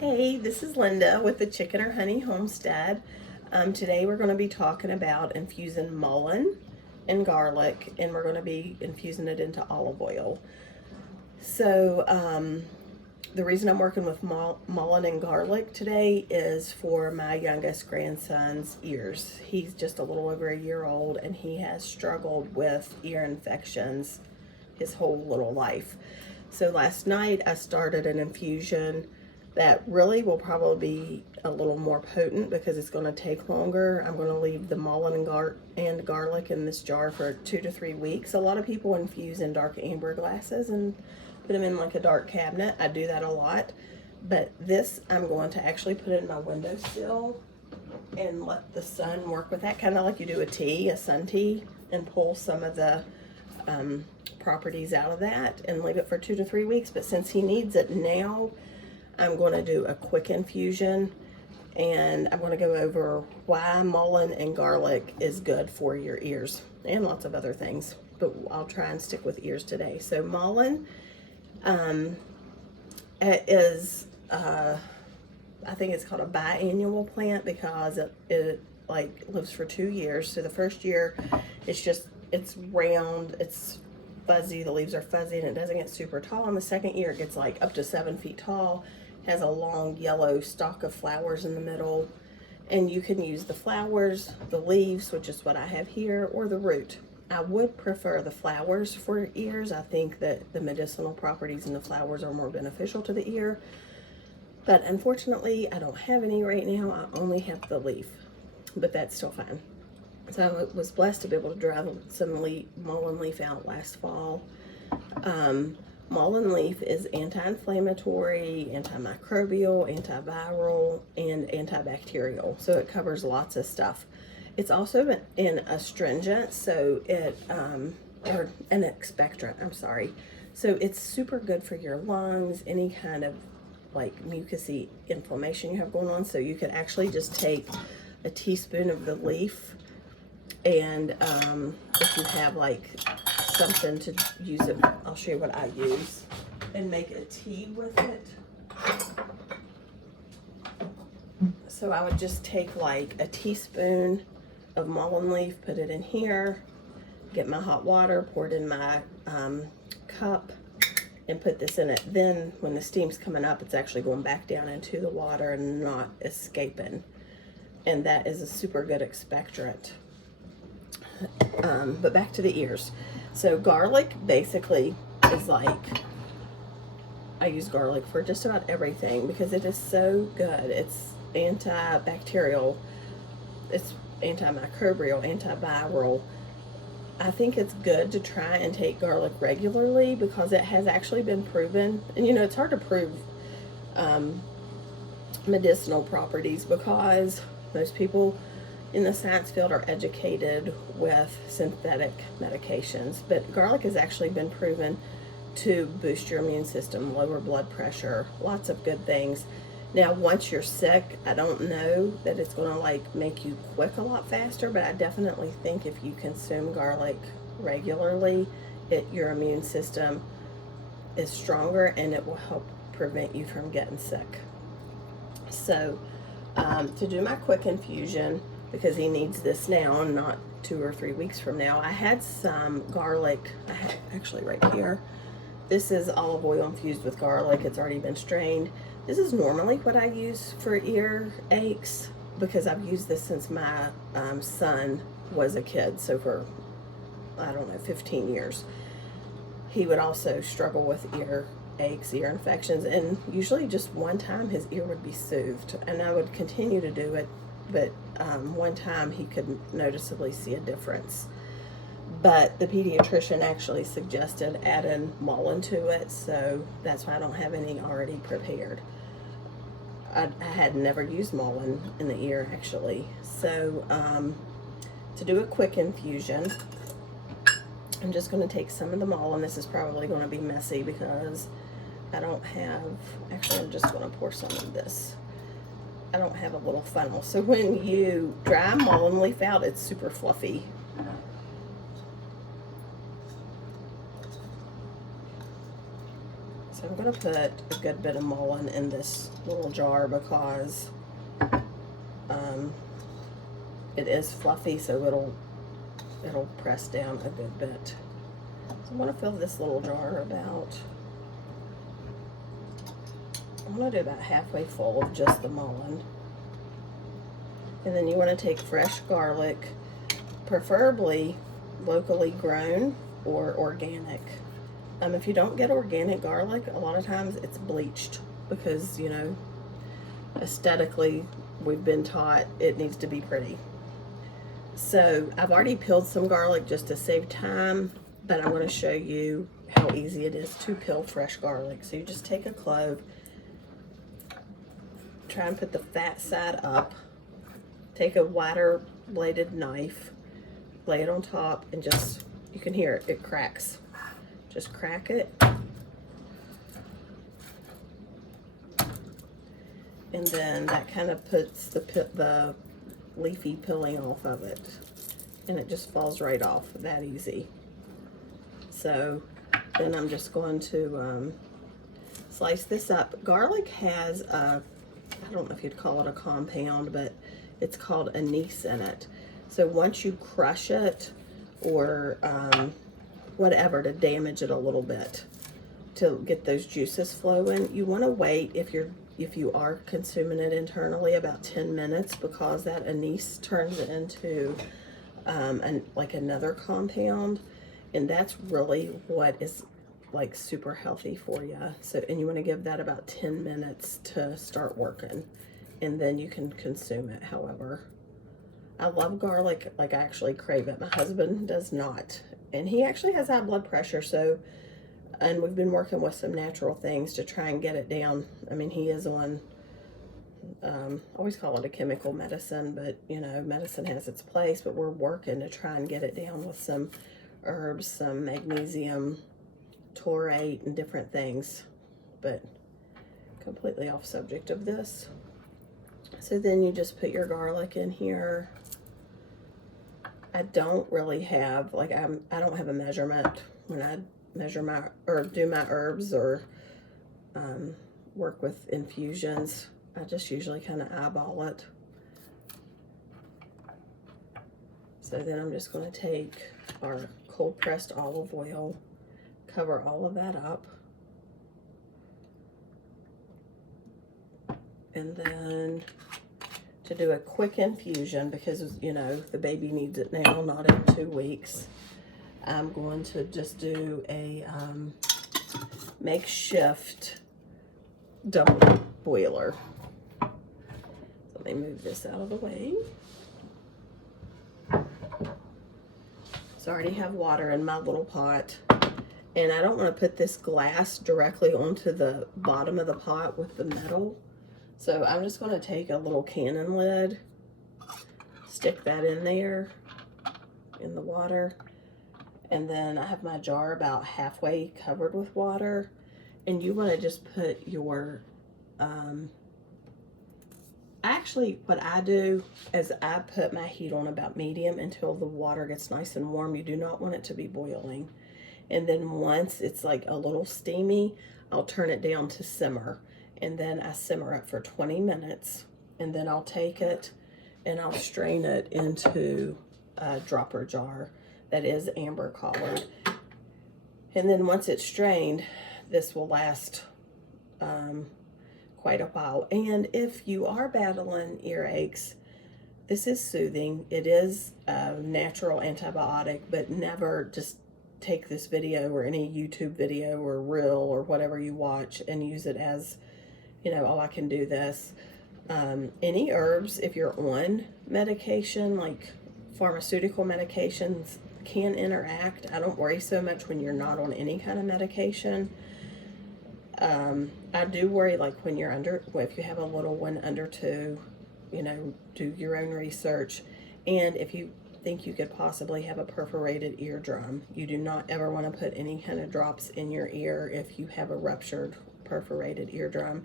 Hey, this is Linda with the Chicken or Honey Homestead. Today we're going to be talking about infusing mullein and garlic, and we're going to be infusing it into olive oil. So the reason I'm working with mullein and garlic today is for my youngest grandson's ears. He's just a little over a year old, and he has struggled with ear infections his whole little life. So last night I started an infusion that really will probably be a little more potent because it's going to take longer. I'm going to leave the mullein and garlic in this jar for 2 to 3 weeks. A lot of people infuse in dark amber glasses and put them in like a dark cabinet. I do that a lot, but this I'm going to actually put in my windowsill and let the sun work with that, kind of like you do a tea, a sun tea, and pull some of the properties out of that and leave it for 2 to 3 weeks. But since he needs it now, I'm going to do a quick infusion, and I'm going to go over why mullein and garlic is good for your ears and lots of other things, but I'll try and stick with ears today. So mullein is I think it's called a biannual plant because it like lives for 2 years. So the first year it's round, it's fuzzy, the leaves are fuzzy, and it doesn't get super tall. And the second year it gets like up to 7 feet tall, has a long yellow stalk of flowers in the middle, and you can use the flowers, the leaves, which is what I have here, or the root. I would prefer the flowers for ears. I think that the medicinal properties in the flowers are more beneficial to the ear, but unfortunately I don't have any right now. I only have the leaf, but that's still fine. So I was blessed to be able to dry some mullein leaf out last fall. Mullein leaf is anti-inflammatory, antimicrobial, antiviral, and antibacterial. So it covers lots of stuff. It's also an astringent, so or an expectorant, I'm sorry. So it's super good for your lungs, any kind of like mucousy inflammation you have going on. So you could actually just take a teaspoon of the leaf, and if you have like something to use it, I'll show you what I use, and make a tea with it. So I would just take like a teaspoon of mullein leaf, put it in here, get my hot water, pour it in my cup, and put this in it. Then when the steam's coming up, it's actually going back down into the water and not escaping. And that is a super good expectorant. But back to the ears. So garlic basically is like, I use garlic for just about everything because it is so good. It's antibacterial, it's antimicrobial, antiviral. I think it's good to try and take garlic regularly because it has actually been proven, and you know, it's hard to prove medicinal properties because most people in the science field are educated with synthetic medications, but garlic has actually been proven to boost your immune system, lower blood pressure, lots of good things. Now, once you're sick, I don't know that it's going to like make you quick a lot faster, but I definitely think if you consume garlic regularly, your immune system is stronger and it will help prevent you from getting sick. So to do my quick infusion, because he needs this now and not 2 or 3 weeks from now, I had some garlic. I have actually right here. This is olive oil infused with garlic. It's already been strained. This is normally what I use for ear aches because I've used this since my son was a kid. So for, I don't know, 15 years. He would also struggle with ear aches, ear infections, and usually just one time his ear would be soothed, and I would continue to do it, but one time he could noticeably see a difference. But the pediatrician actually suggested adding mullein to it, so that's why I don't have any already prepared. I had never used mullein in the ear actually. So to do a quick infusion, I'm just going to take some of the mullein. This is probably going to be messy because I don't have, actually I'm just going to pour some of this. I don't have a little funnel. So when you dry mullein leaf out, it's super fluffy. So I'm going to put a good bit of mullein in this little jar because it is fluffy, so it'll press down a good bit. So I'm going to fill this little jar I'm going to do about halfway full of just the mullein. And then you want to take fresh garlic, preferably locally grown or organic. If you don't get organic garlic, a lot of times it's bleached because, you know, aesthetically we've been taught it needs to be pretty. So I've already peeled some garlic just to save time, but I'm going to show you how easy it is to peel fresh garlic. So you just take a clove, try and put the fat side up, take a wider bladed knife, lay it on top, and just, you can hear it, it cracks. Just crack it. And then that kind of puts the leafy peeling off of it. And it just falls right off, that easy. So then I'm just going to slice this up. Garlic has a, I don't know if you'd call it a compound, but it's called anise in it. So once you crush it or whatever to damage it a little bit to get those juices flowing, you want to wait if you are consuming it internally about 10 minutes because that anise turns into like another compound, and that's really what is like super healthy for you. So, and you want to give that about 10 minutes to start working, and then you can consume it. However, I love garlic, like I actually crave it. My husband does not, and he actually has high blood pressure, so, and we've been working with some natural things to try and get it down. I mean, he is on, I always call it a chemical medicine, but you know, medicine has its place, but we're working to try and get it down with some herbs, some magnesium, taurate, and different things, but completely off subject of this. So then you just put your garlic in here. I don't really have, like, I don't have a measurement when I measure my, or do my herbs or work with infusions. I just usually kind of eyeball it. So then I'm just going to take our cold pressed olive oil, cover all of that up, and then to do a quick infusion, because you know the baby needs it now, not in 2 weeks, I'm going to just do a makeshift double boiler. Let me move this out of the way. So I already have water in my little pot, and I don't want to put this glass directly onto the bottom of the pot with the metal. So I'm just going to take a little cannon lid, stick that in there in the water, and then I have my jar about halfway covered with water, and you want to just put your, actually what I do is I put my heat on about medium until the water gets nice and warm. You do not want it to be boiling. And then once it's like a little steamy, I'll turn it down to simmer. And then I simmer it for 20 minutes. And then I'll take it and I'll strain it into a dropper jar that is amber colored. And then once it's strained, this will last quite a while. And if you are battling earaches, this is soothing. It is a natural antibiotic, but never just take this video or any YouTube video or reel or whatever you watch and use it as, you know, oh, I can do this. Any herbs, if you're on medication, like pharmaceutical medications, can interact. I don't worry so much when you're not on any kind of medication. I do worry like when you're under, well, if you have a little one under 2, you know, do your own research. And if you think you could possibly have a perforated eardrum, you do not ever want to put any kind of drops in your ear if you have a ruptured, perforated eardrum.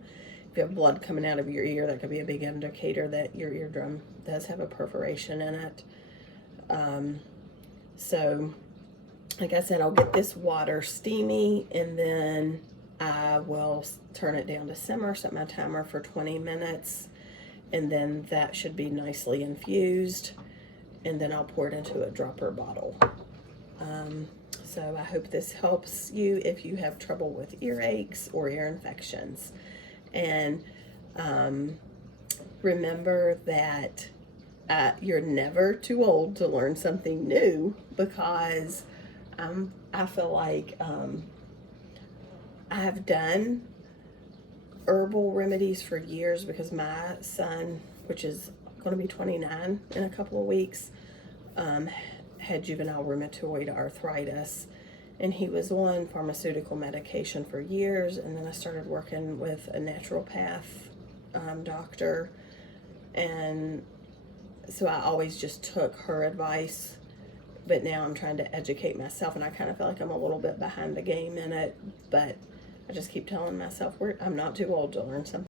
If you have blood coming out of your ear, that could be a big indicator that your eardrum does have a perforation in it. So like I said, I'll get this water steamy, and then I will turn it down to simmer, set my timer for 20 minutes, and then that should be nicely infused, and then I'll pour it into a dropper bottle. So I hope this helps you if you have trouble with earaches or ear infections. And remember that you're never too old to learn something new, because I feel like I have done herbal remedies for years, because my son, which is going to be 29 in a couple of weeks, had juvenile rheumatoid arthritis, and he was on pharmaceutical medication for years. And then I started working with a naturopath doctor, and so I always just took her advice. But now I'm trying to educate myself, and I kind of feel like I'm a little bit behind the game in it, but I just keep telling myself I'm not too old to learn something